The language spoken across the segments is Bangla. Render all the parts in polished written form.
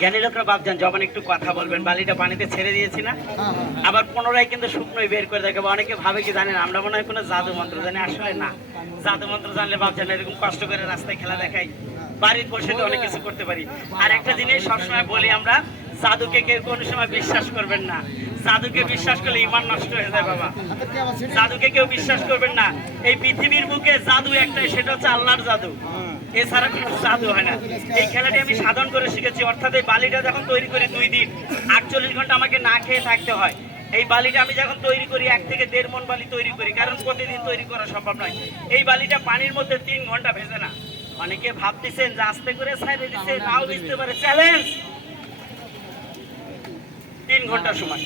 জ্ঞানী লোকরা ভাবছেন যখন একটু কথা বলবেন, বালিটা পানিতে ছেড়ে দিয়েছি না, আবার পুনরায় কিন্তু শুকনোই বের করে দেখাবো। অনেকে ভাবে কি জানেন আমরা মনে হয় কোনো জাদু মন্ত্র জানি, আসলে না। জাদু মন্ত্র জানলে ভাবছেন এরকম কষ্ট করে রাস্তায় খেলা দেখাই, বাড়ির বসে তো অনেক কিছু করতে পারি। আর একটা জিনিস সবসময় বলি আমরা, জাদুকে কেউ কোনো সময় বিশ্বাস করবেন না। জাদুকে বিশ্বাস করলে ইমান নষ্ট হয়ে যায় বাবা। জাদুকে কেউ বিশ্বাস করবেন না। এই পৃথিবীর বুকে জাদু একটাই, সেটা হচ্ছে আল্লাহর জাদু, এছাড়া কোনো জাদু হয় না। এই খেলাটি আমি সাধন করে শিখেছি, অর্থাৎ এই বালিটা যখন তৈরি করি 2 দিন 48 ঘন্টা আমাকে না খেয়ে থাকতে হয়। এই বালিটা আমি যখন তৈরি করি 1 থেকে 1.5 মণ বালি তৈরি করি, কারণ প্রতিদিন তৈরি করা সম্ভব নয়। এই বালিটা পানির মধ্যে 3 ঘন্টা ভেজে না। অনেকে ভাবতেছেন যে আস্তে করে ছাইড়ে দিচ্ছে, নাও ভিজতে পারে। চ্যালেঞ্জ 3 ঘন্টা সময়,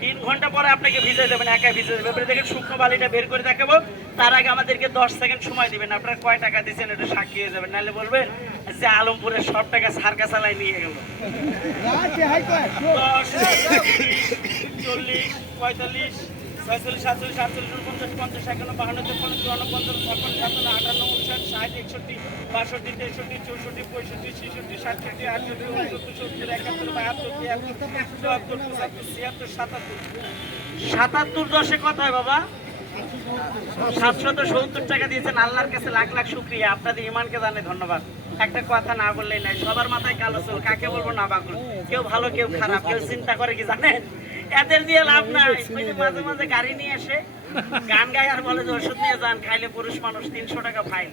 3 ঘন্টা পরে আপনাকে ভিজে দেবেন, একা ভিজে দেবেন। এবারে দেখেন শুকনো বালিটা বের করে দেখাবো, তার আগে আমাদেরকে 10 সেকেন্ড সময় দিবেন। আপনারা কয় টাকা দিচ্ছেন এটা সাক্ষী হয়ে যাবেন, নাহলে বলবেন যে আলমপুরের সব টাকা সার্কাস চালায় নিয়ে গেল। 10, 40, 45, 46, 47, 48, 49, 50, 51, 52, 53, 54, 55, 56, 57, 58, 59, 60, 61, 62, 63, 64, 65, 66, 67, 68, 69, 70, 71, 72, 73, 74, 77 10-এ কত হয় বাবা? 770 টাকা দিয়েছেন। আল্লাহর কাছে লাখ লাখ শুকরিয়া, আপনাদের ইমানকে জানে ধন্যবাদ। একটা কথা না বললেই নাই, সবার মাথায় কালো চুল, কাকে বলবো না বাকুল, কেউ ভালো কেউ খারাপ, কেউ চিন্তা করে কি জানেন, এদের দিয়ে লাভ নাই। ওই যে মাঝে মাঝে গাড়ি নিয়ে এসে গান গায় আর বলে যে ওষুধ নিয়ে যান, খাইলে পুরুষ মানুষ 300 টাকা ফাইন।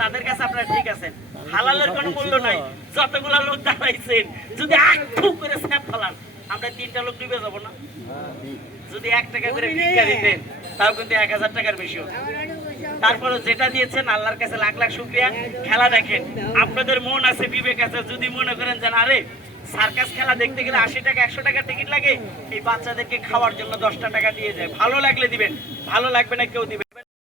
তাদের কাছে আপনারা ঠিক আছেন, হালালের কোনো মূল্য নাই। যতগুলা লোক দাঁড়াইছেন যদি আটটু করে স্যাপ ফেলান, আমরা 3টা লোক ডুবে যাবো না? যদি 1 টাকা করে ভিক্ষা দিতেন তাও কিন্তু 1000 টাকার বেশি হতো। তারপরে যেটা দিয়েছেন আল্লাহর কাছে লাখ লাখ শুকরিয়া। খেলা দেখেন, আপনাদের মন আছে, বিবেক আছে, যদি মনে করেন যে আরে সার্কাস খেলা দেখতে গেলে 80 টাকা 100 টাকা টিকিট লাগে, এই বাচ্চাদেরকে খাওয়ার জন্য 10টা টাকা দিয়ে যায়, ভালো লাগলে দিবেন, ভালো লাগবে না কেউ দিবেন।